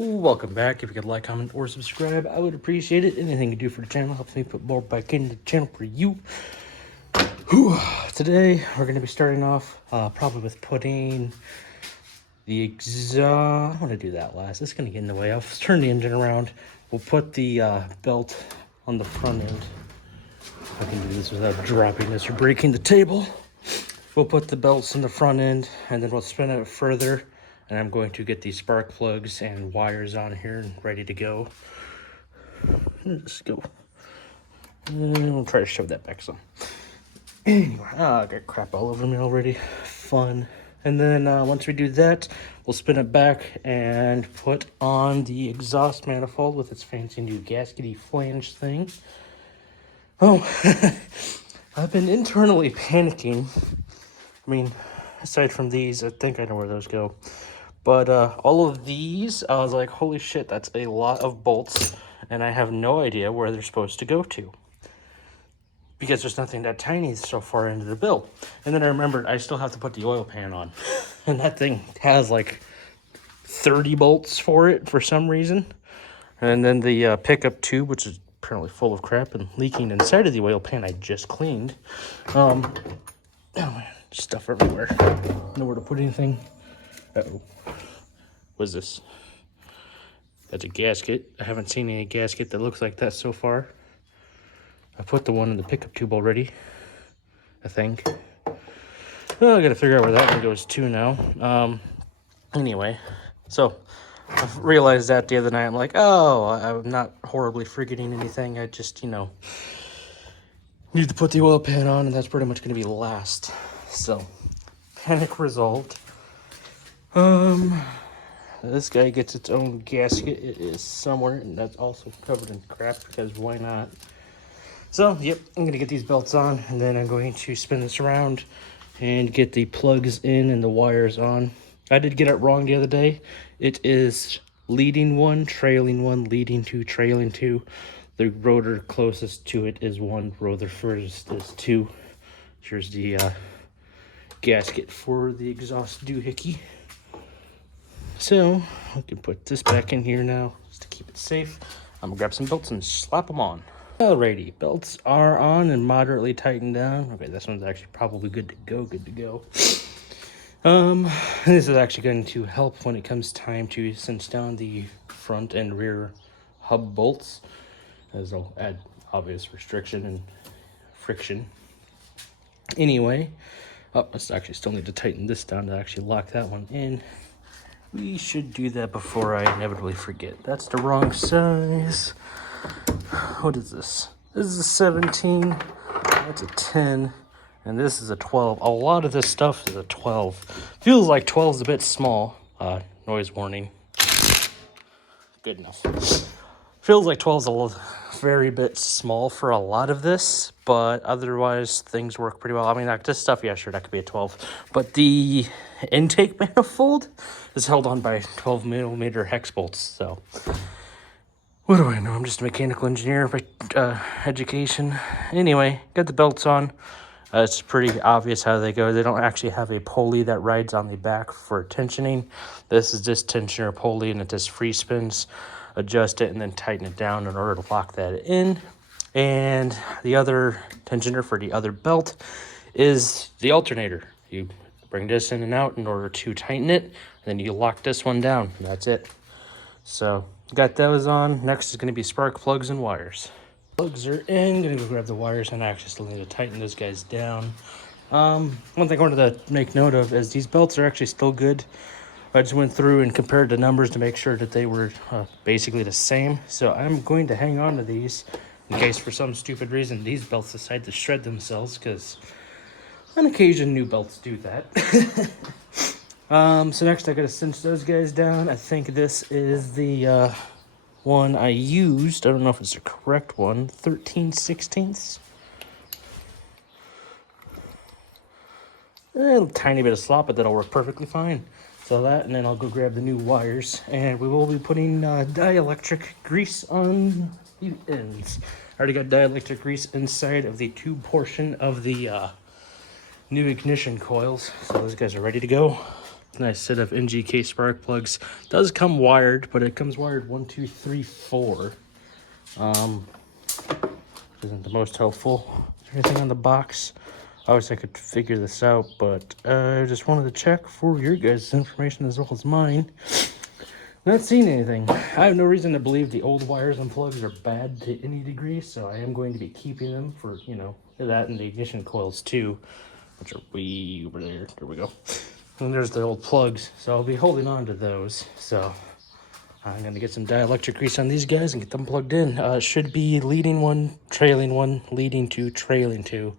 Welcome back. If you could like, comment, or subscribe, I would appreciate it. Anything you do for the channel helps me put more back into the channel for you. Today, we're going to be starting off probably with putting the exhaust. I'm going to do that last. It's going to get in the way. I'll turn the engine around. We'll put the belt on the front end. I can do this without dropping this or breaking the table. We'll put the belts in the front end, and then we'll spin it further. And I'm going to get these spark plugs and wires on here and ready to go. Let's go. And we'll try to shove that back some. Anyway, I got crap all over me already. Fun. And then once we do that, we'll spin it back and put on the exhaust manifold with its fancy new gaskety flange thing. Oh, I've been internally panicking. I mean, aside from these, I think I know where those go. But all of these, I was like, holy shit, that's a lot of bolts. And I have no idea where they're supposed to go to. Because there's nothing that tiny so far into the build. And then I remembered I still have to put the oil pan on. And that thing has like 30 bolts for it for some reason. And then the pickup tube, which is apparently full of crap and leaking inside of the oil pan I just cleaned. Oh man, stuff everywhere. Nowhere to put anything. Uh-oh. What's this? That's a gasket. I haven't seen any gasket that looks like that so far. I put the one in the pickup tube already, I think. Well, I gotta figure out where that one goes to now. Anyway, so I realized that the other night. I'm like, oh, I'm not horribly forgetting anything. I just, need to put the oil pan on, and that's pretty much gonna be last. So, panic resolved. This guy gets its own gasket. It is somewhere, and that's also covered in crap because why not? So, yep, I'm going to get these belts on, and then I'm going to spin this around and get the plugs in and the wires on. I did get it wrong the other day. It is leading one, trailing one, leading two, trailing two. The rotor closest to it is one, rotor furthest is two. Here's the gasket for the exhaust doohickey. So, I can put this back in here now, just to keep it safe. I'm gonna grab some belts and slap them on. Alrighty, belts are on and moderately tightened down. Okay, this one's actually probably good to go. This is actually going to help when it comes time to cinch down the front and rear hub bolts, as they'll add obvious restriction and friction. Anyway, let's actually still need to tighten this down to actually lock that one in. We should do that before I inevitably forget. That's the wrong size. What is this? This is a 17. That's a 10. And this is a 12. A lot of this stuff is a 12. Feels like 12 is a bit small. Noise warning. Good enough. Feels like 12 is a very bit small for a lot of this, but otherwise things work pretty well. I mean, like this stuff, yeah, sure, that could be a 12. But the intake manifold is held on by 12 millimeter hex bolts, so what do I know? I'm just a mechanical engineer by education. Anyway, got the belts on. It's pretty obvious how they go. They don't actually have a pulley that rides on the back for tensioning. This is just tensioner pulley, and it just free spins. Adjust it and then tighten it down in order to lock that in. And the other tensioner for the other belt is the alternator. You bring this in and out in order to tighten it, and then you lock this one down, and that's it. So, got those on. Next is going to be spark plugs and wires. Plugs are in. Gonna go grab the wires, and I actually still need to tighten those guys down. One thing I wanted to make note of is these belts are actually still good. I just went through and compared the numbers to make sure that they were basically the same. So I'm going to hang on to these in case for some stupid reason these belts decide to shred themselves, because on occasion new belts do that. So next I gotta cinch those guys down. I think this is the one I used. I don't know if it's the correct one. 13/16. A tiny bit of slop, but that'll work perfectly fine. So that, and then I'll go grab the new wires, and we will be putting dielectric grease on the ends. I already got dielectric grease inside of the tube portion of the new ignition coils, so those guys are ready to go. Nice set of NGK spark plugs. Does come wired, but it comes wired 1, 2, 3, 4. Isn't the most helpful. Anything on the box? Obviously, I could figure this out, but I just wanted to check for your guys' information as well as mine. Not seeing anything. I have no reason to believe the old wires and plugs are bad to any degree, so I am going to be keeping them for, that and the ignition coils too, which are way over there. There we go. And there's the old plugs, so I'll be holding on to those. So I'm going to get some dielectric grease on these guys and get them plugged in. It should be leading one, trailing one, leading two, trailing two.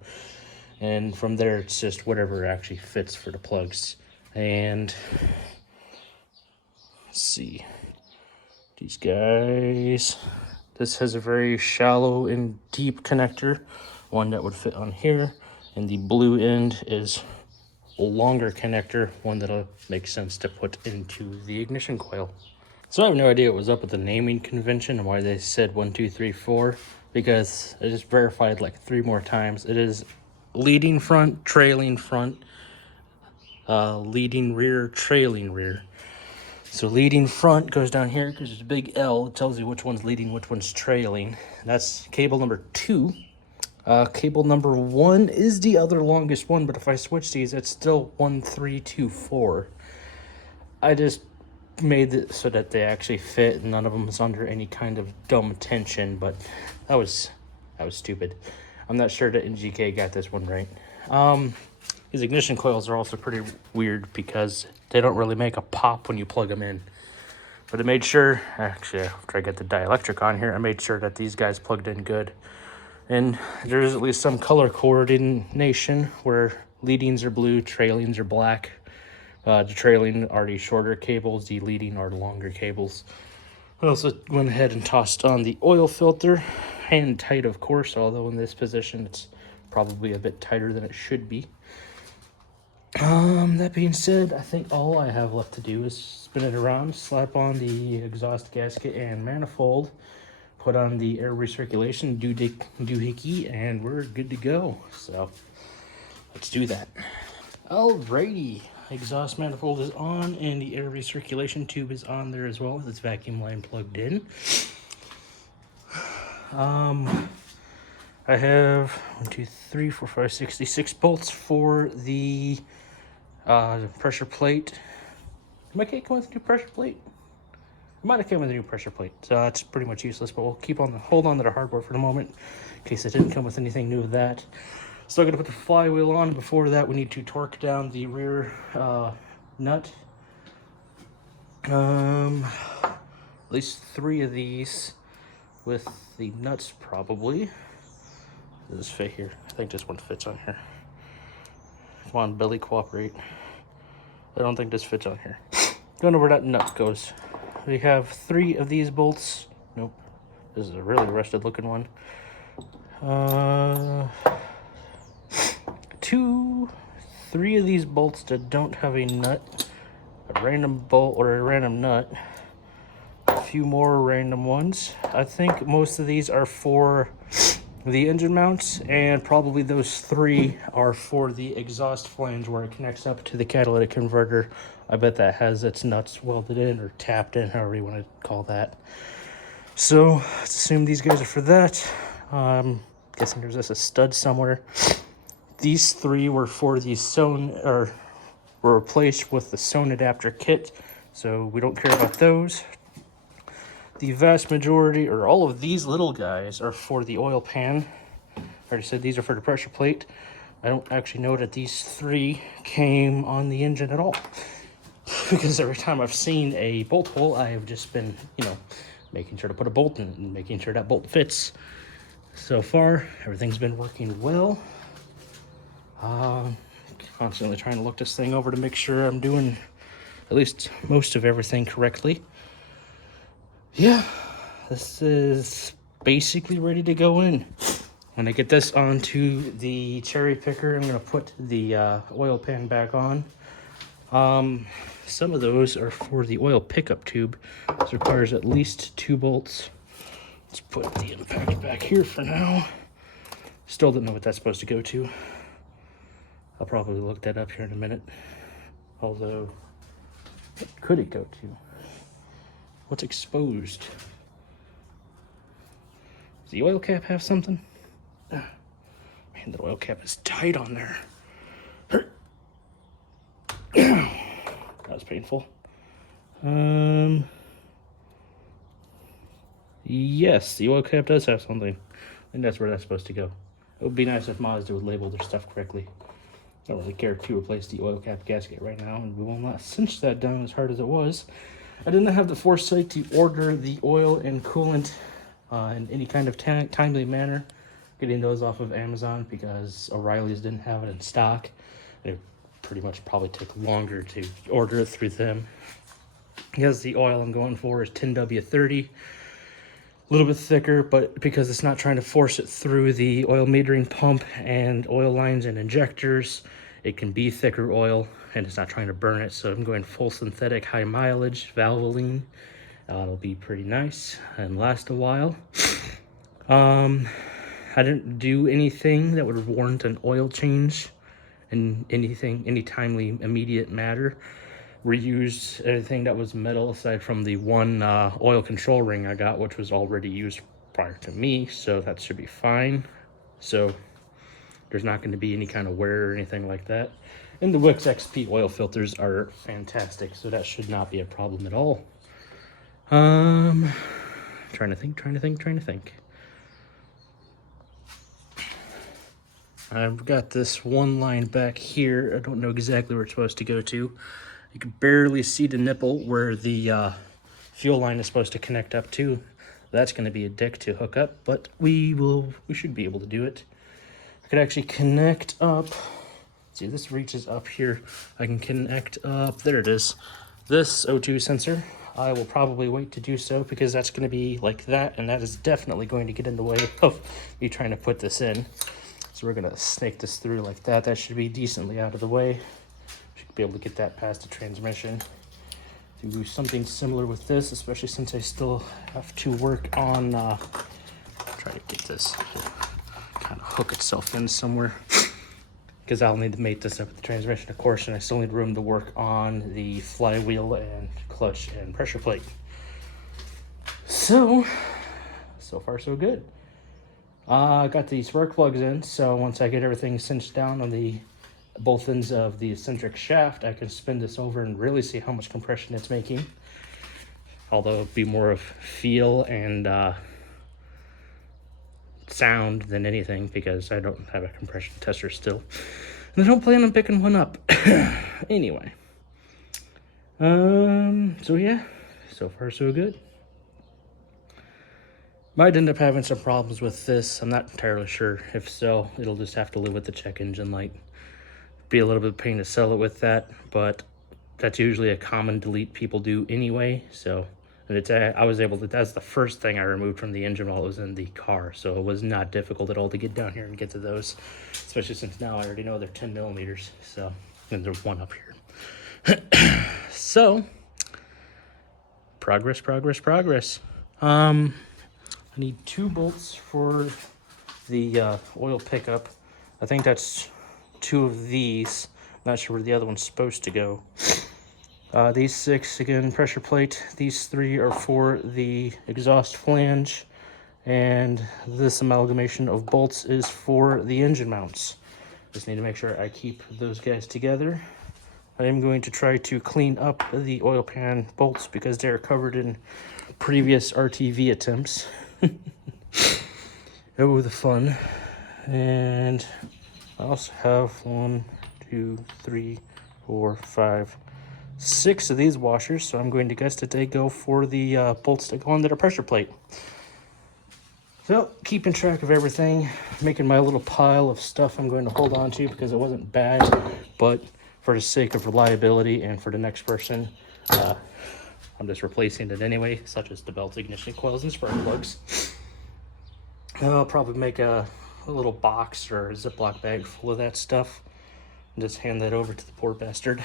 And from there, it's just whatever actually fits for the plugs. And let's see. These guys. This has a very shallow and deep connector. One that would fit on here. And the blue end is a longer connector. One that'll make sense to put into the ignition coil. So I have no idea what was up with the naming convention and why they said 1, 2, 3, 4, because I just verified like 3 more times. It is leading front, trailing front, leading rear, trailing rear. So leading front goes down here because there's a big L. It tells you which one's leading, which one's trailing. That's cable number 2. Cable number 1 is the other longest one, but if I switch these, it's still 1, 3, 2, 4. I just made it so that they actually fit and none of them is under any kind of dumb tension, but that was stupid. I'm not sure that NGK got this one right. These ignition coils are also pretty weird because they don't really make a pop when you plug them in. But I made sure, actually after I get the dielectric on here, I made sure that these guys plugged in good. And there's at least some color coordination where leadings are blue, trailings are black. The trailing are the shorter cables, the leading are the longer cables. I also went ahead and tossed on the oil filter, hand tight of course, although in this position it's probably a bit tighter than it should be. That being said, I think all I have left to do is spin it around, slap on the exhaust gasket and manifold, put on the air recirculation doohickey, and we're good to go. So let's do that. Alrighty. Exhaust manifold is on and the air recirculation tube is on there as well with its vacuum line plugged in. I have 1, 2, 3, 4, 5, 66 bolts for the pressure plate. Am I coming with a new pressure plate? I might have come with a new pressure plate, so that's pretty much useless, but we'll hold on to the hardware for the moment in case it didn't come with anything new with that. Still going to put the flywheel on. Before that, we need to torque down the rear nut. At least 3 of these with the nuts probably. Does this fit here? I think this one fits on here. Come on, Billy, cooperate. I don't think this fits on here. Don't know where that nut goes. We have 3 of these bolts. Nope. This is a really rusted looking one. 3 of these bolts that don't have a nut, a random bolt or a random nut, a few more random ones. I think most of these are for the engine mounts, and probably those 3 are for the exhaust flange where it connects up to the catalytic converter. I bet that has its nuts welded in or tapped in, however you want to call that. So let's assume these guys are for that. Guessing there's just a stud somewhere. These 3 were for the were replaced with the sewn adapter kit, so we don't care about those. The vast majority, or all of these little guys, are for the oil pan. I already said these are for the pressure plate. I don't actually know that these 3 came on the engine at all, because every time I've seen a bolt hole, I have just been, making sure to put a bolt in it and making sure that bolt fits. So far, everything's been working well. Constantly trying to look this thing over to make sure I'm doing at least most of everything correctly. Yeah, this is basically ready to go in. When I get this onto the cherry picker, I'm going to put the oil pan back on. Some of those are for the oil pickup tube. This requires at least 2 bolts. Let's put the impact back here for now. Still don't know what that's supposed to go to. I'll probably look that up here in a minute. Although, What could it go to? What's exposed? Does the oil cap have something? Man, the oil cap is tight on there. That was painful. Yes, the oil cap does have something. I think that's where that's supposed to go. It would be nice if Mazda would label their stuff correctly. I don't really care to replace the oil cap gasket right now, and we will not cinch that down as hard as it was. I did not have the foresight to order the oil and coolant in any kind of timely manner, getting those off of Amazon because O'Reilly's didn't have it in stock. It pretty much probably took longer to order it through them. Because the oil I'm going for is 10W30. A little bit thicker, but because it's not trying to force it through the oil metering pump and oil lines and injectors, it can be thicker oil and it's not trying to burn it. So I'm going full synthetic, high mileage, Valvoline. It'll be pretty nice and last a while. I didn't do anything that would warrant an oil change in any timely, immediate matter. Reused everything that was metal aside from the one oil control ring I got, which was already used prior to me, so that should be fine. So there's not going to be any kind of wear or anything like that. And the Wix XP oil filters are fantastic, so that should not be a problem at all. Trying to think. I've got this one line back here. I don't know exactly where it's supposed to go to. You can barely see the nipple where the fuel line is supposed to connect up to. That's going to be a dick to hook up, but we should be able to do it. I could actually connect up. See, this reaches up here. I can connect up. There it is. This O2 sensor. I will probably wait to do so because that's going to be like that, and that is definitely going to get in the way of me trying to put this in. So we're going to snake this through like that. That should be decently out of the way. Should be able to get that past the transmission. Do something similar with this, especially since I still have to work on try to get this to kind of hook itself in somewhere, because I'll need to mate this up with the transmission, of course, and I still need room to work on the flywheel and clutch and pressure plate. So far so good. I got the spark plugs in, so once I get everything cinched down on the both ends of the eccentric shaft, I can spin this over and really see how much compression it's making. Although it'll be more of feel and sound than anything, because I don't have a compression tester still. And I don't plan on picking one up. Anyway. So yeah, so far so good. Might end up having some problems with this. I'm not entirely sure. If so, it'll just have to live with the check engine light. Be a little bit of pain to sell it with that, but that's usually a common delete people do anyway. So, and I was able to, that's the first thing I removed from the engine while it was in the car. So it was not difficult at all to get down here and get to those, especially since now I already know they're 10 millimeters. So, and there's one up here. So, progress. I need 2 bolts for the oil pickup. I think that's 2 of these. I'm not sure where the other one's supposed to go. These 6, again, pressure plate. These 3 are for the exhaust flange. And this amalgamation of bolts is for the engine mounts. Just need to make sure I keep those guys together. I am going to try to clean up the oil pan bolts because they're covered in previous RTV attempts. Oh, the fun. And I also have 1, 2, 3, 4, 5, 6 of these washers, so I'm going to guess that they go for the bolts that go onto the pressure plate. So, keeping track of everything, making my little pile of stuff I'm going to hold on to because it wasn't bad, but for the sake of reliability and for the next person, I'm just replacing it anyway, such as the belt, ignition coils, and spark plugs. And I'll probably make a little box or a Ziploc bag full of that stuff and just hand that over to the poor bastard.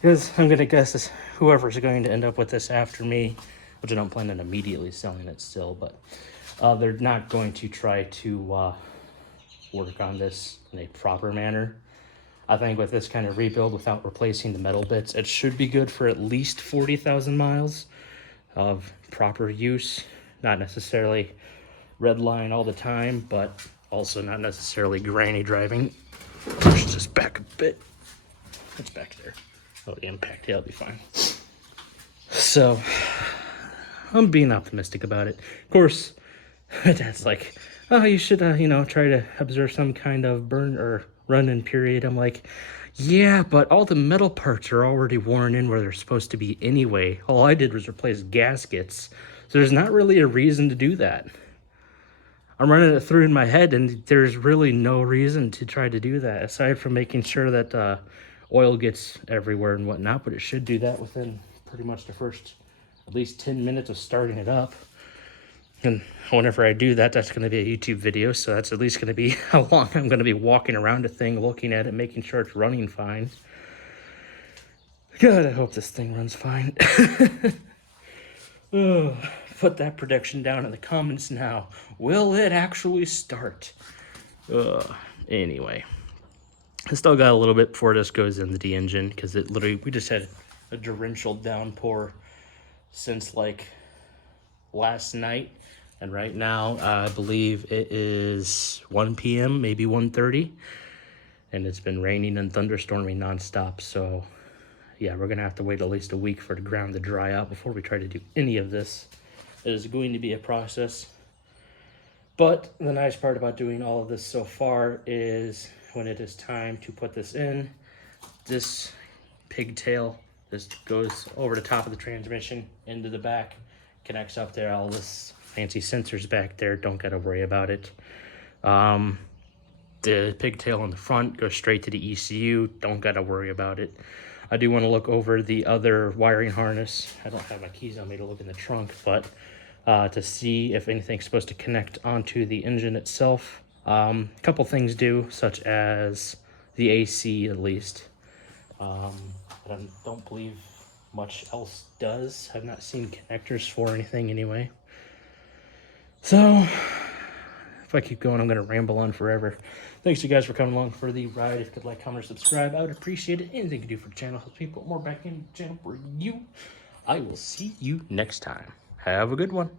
Because I'm going to guess this, whoever's going to end up with this after me, which I don't plan on immediately selling it still, but they're not going to try to work on this in a proper manner. I think with this kind of rebuild, without replacing the metal bits, it should be good for at least 40,000 miles of proper use. Not necessarily red line all the time, but also not necessarily granny driving. Push this back a bit. It's back there. Oh, the impact. Yeah, it'll be fine. So, I'm being optimistic about it. Of course, my dad's like, oh, you should, try to observe some kind of burn or run-in period. I'm like, yeah, but all the metal parts are already worn in where they're supposed to be anyway. All I did was replace gaskets. So there's not really a reason to do that. I'm running it through in my head, and there's really no reason to try to do that, aside from making sure that oil gets everywhere and whatnot, but it should do that within pretty much the first at least 10 minutes of starting it up. And whenever I do that, that's going to be a YouTube video, so that's at least going to be how long I'm going to be walking around the thing, looking at it, making sure it's running fine. God, I hope this thing runs fine. Oh, put that prediction down in the comments now. Will it actually start? Anyway, I still got a little bit before this goes into the engine, because it literally, we just had a torrential downpour since like last night, and right now I believe it is 1 p.m., maybe 1:30, and it's been raining and thunderstorming nonstop. So yeah, we're gonna have to wait at least a week for the ground to dry out before we try to do any of this. It is going to be a process, but the nice part about doing all of this so far is when it is time to put this in, this pigtail, this goes over the top of the transmission into the back, connects up there. All this fancy sensors back there, don't gotta worry about it. The pigtail on the front goes straight to the ECU, don't gotta worry about it. I do want to look over the other wiring harness. I don't have my keys on me to look in the trunk, but to see if anything's supposed to connect onto the engine itself. A couple things do, such as the AC at least. But I don't believe much else does. I've not seen connectors for anything anyway. So, if I keep going, I'm going to ramble on forever. Thanks you guys for coming along for the ride. If you could like, comment, or subscribe, I would appreciate it. Anything you can do for the channel helps me put more back in the channel for you. I will see you next time. Have a good one.